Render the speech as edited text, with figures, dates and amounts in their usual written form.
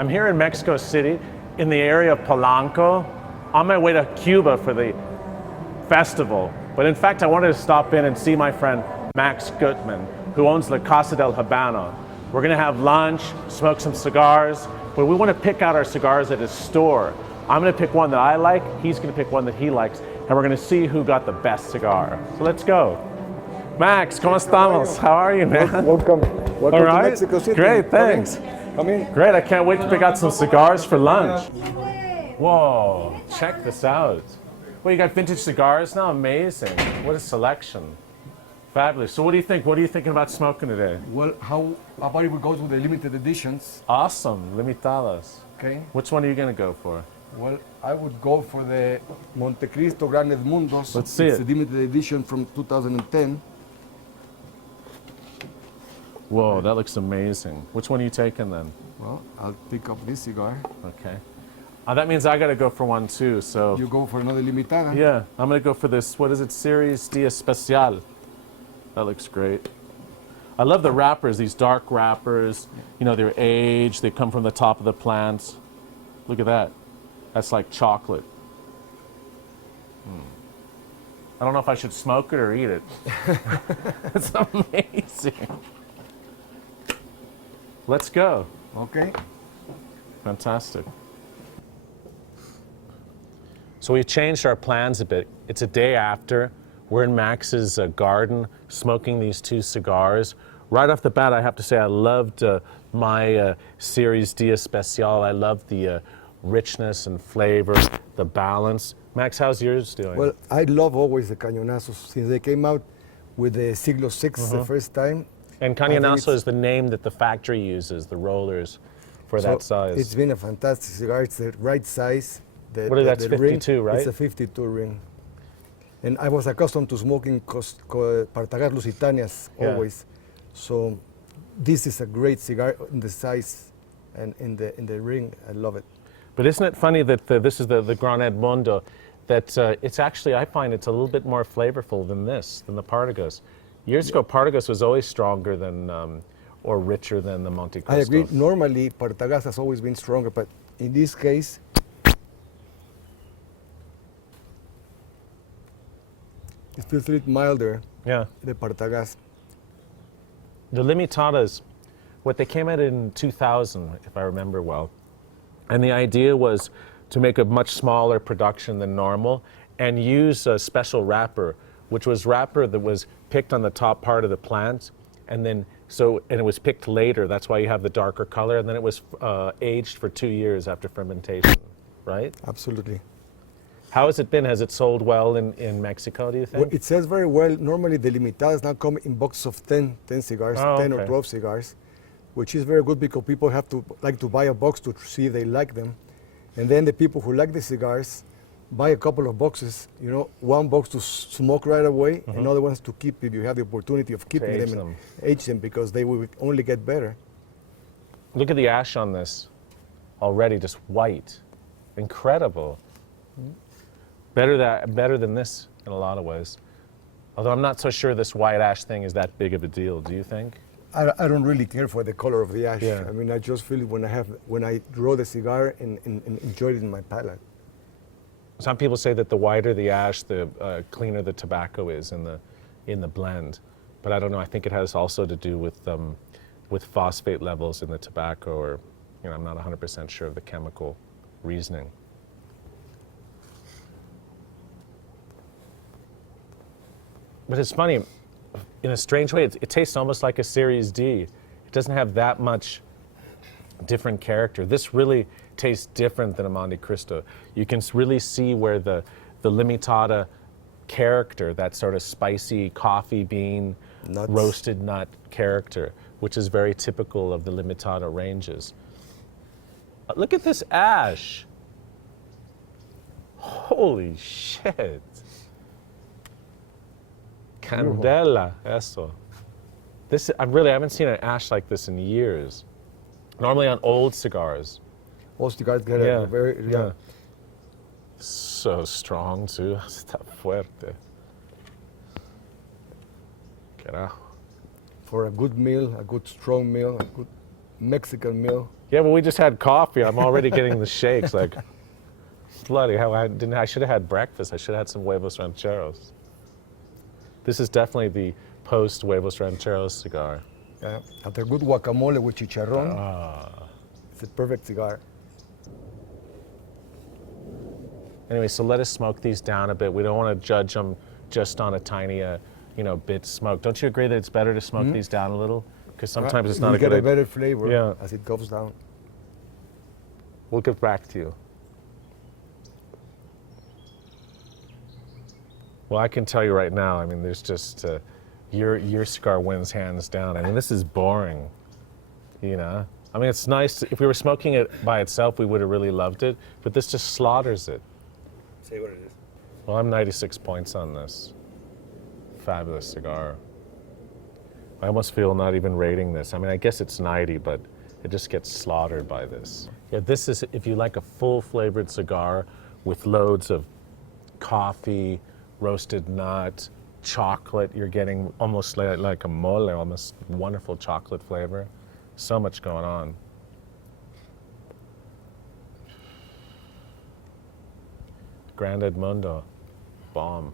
I'm here in Mexico City, in the area of Polanco, on my way to Cuba for the festival. But in fact, I wanted to stop in and see my friend Max Gutmann, who owns La Casa del Habano. We're gonna have lunch, smoke some cigars, but we want to pick out our cigars at his store. I'm gonna pick one that I like, he's gonna pick one that he likes, and we're gonna see who got the best cigar. So let's go. Max, ¿cómo estamos? How are you, man? Welcome All right. to Mexico City. Great, thanks. Come in. Great, I can't wait to pick out some cigars for lunch. Whoa, check this out. Well, you got vintage cigars now? Amazing. What a selection. Fabulous. So what do you think? What are you thinking about smoking today? Well, how about if we go with the limited editions? Awesome, Limitadas. Okay. Which one are you going to go for? Well, I would go for the Montecristo Grand Edmundo. Let's see it's it. a limited edition from 2010. Whoa, that looks amazing. Which one are you taking then? Well, I'll pick up this cigar. Okay. That means I got to go for one too, so. You go for another limitada. Yeah, I'm going to go for this, what is it, Series D Especial. That looks great. I love the wrappers, these dark wrappers. You know, they're aged, they come from the top of the plants. Look at that. That's like chocolate. I don't know if I should smoke it or eat it. It's amazing. Let's go. Okay. Fantastic. So we've changed our plans a bit. It's a day after. We're in Max's garden smoking these two cigars. Right off the bat, I have to say I loved my Series D Especial. I loved the richness and flavor, the balance. Max, how's yours doing? Well, I love always the cañonazos since they came out with the Siglo VI the first time. And Cañonazo is the name that the factory uses, the rollers, for that size. It's been a fantastic cigar. It's the right size. That's 52, ring, right? It's a 52 ring. And I was accustomed to smoking Partagas Lusitanias always. So this is a great cigar in the size and in the ring. I love it. But isn't it funny that this is the Grand Edmundo, that it's actually, I find it's a little bit more flavorful than the Partagas. Years ago, Partagas was always stronger than, or richer than the Montecristo. I agree. Normally, Partagas has always been stronger, but in this case, it feels a little milder. Yeah. The Partagas. The Limitadas, what they came out in 2000, if I remember well. And the idea was to make a much smaller production than normal and use a special wrapper, which was wrapper that was picked on the top part of the plant, and then and it was picked later. That's why you have the darker color, and then it was aged for 2 years after fermentation, right? Absolutely. How has it been? Has it sold well in Mexico, do you think? Well, it sells very well. Normally, the Limitadas now come in boxes of 10 cigars, 10 or 12 cigars, which is very good because people have to like to buy a box to see if they like them. And then the people who like the cigars buy a couple of boxes, you know, one box to smoke right away, and other ones to keep if you have the opportunity of keeping them and age them because they will only get better. Look at the ash on this already, just white. Incredible. Better than this in a lot of ways. Although I'm not so sure this white ash thing is that big of a deal. Do you think? I don't really care for the color of the ash. Yeah. I mean, I just feel it when I draw the cigar and enjoy it in my palate. Some people say that the whiter the ash, the cleaner the tobacco is in the blend. But I don't know. I think it has also to do with phosphate levels in the tobacco, or I'm not 100% sure of the chemical reasoning. But it's funny, in a strange way, it tastes almost like a Series D. It doesn't have that much different character. This really tastes different than a Montecristo. You can really see where the Limitada character, that sort of spicy coffee bean, Nuts. Roasted nut character, which is very typical of the Limitada ranges. Look at this ash. Holy shit. Candela, eso. I haven't seen an ash like this in years. Normally on old cigars. Old cigars get a very, So strong too, está fuerte. Carajo. For a good meal, a good strong meal, a good Mexican meal. Yeah, but we just had coffee. I'm already getting the shakes. Like, bloody hell! I should have had breakfast. I should have had some huevos rancheros. This is definitely the post huevos rancheros cigar. Yeah. After good guacamole with chicharrón, it's a perfect cigar. Anyway, so let us smoke these down a bit. We don't want to judge them just on a tiny, bit smoke. Don't you agree that it's better to smoke these down a little? Because sometimes it's not a good You get a better flavor Yeah. as it goes down. We'll get back to you. Well, I can tell you right now, I mean, there's just, your cigar wins hands down. I mean, this is boring, I mean, it's nice. If we were smoking it by itself, we would have really loved it, but this just slaughters it. Say what it is. Well, I'm 96 points on this. Fabulous cigar. I almost feel not even rating this. I mean, I guess it's 90, but it just gets slaughtered by this. Yeah, this is, if you like a full flavored cigar with loads of coffee, roasted nut, chocolate, you're getting almost like a mole, almost wonderful chocolate flavor. So much going on. Grand Edmundo, bomb.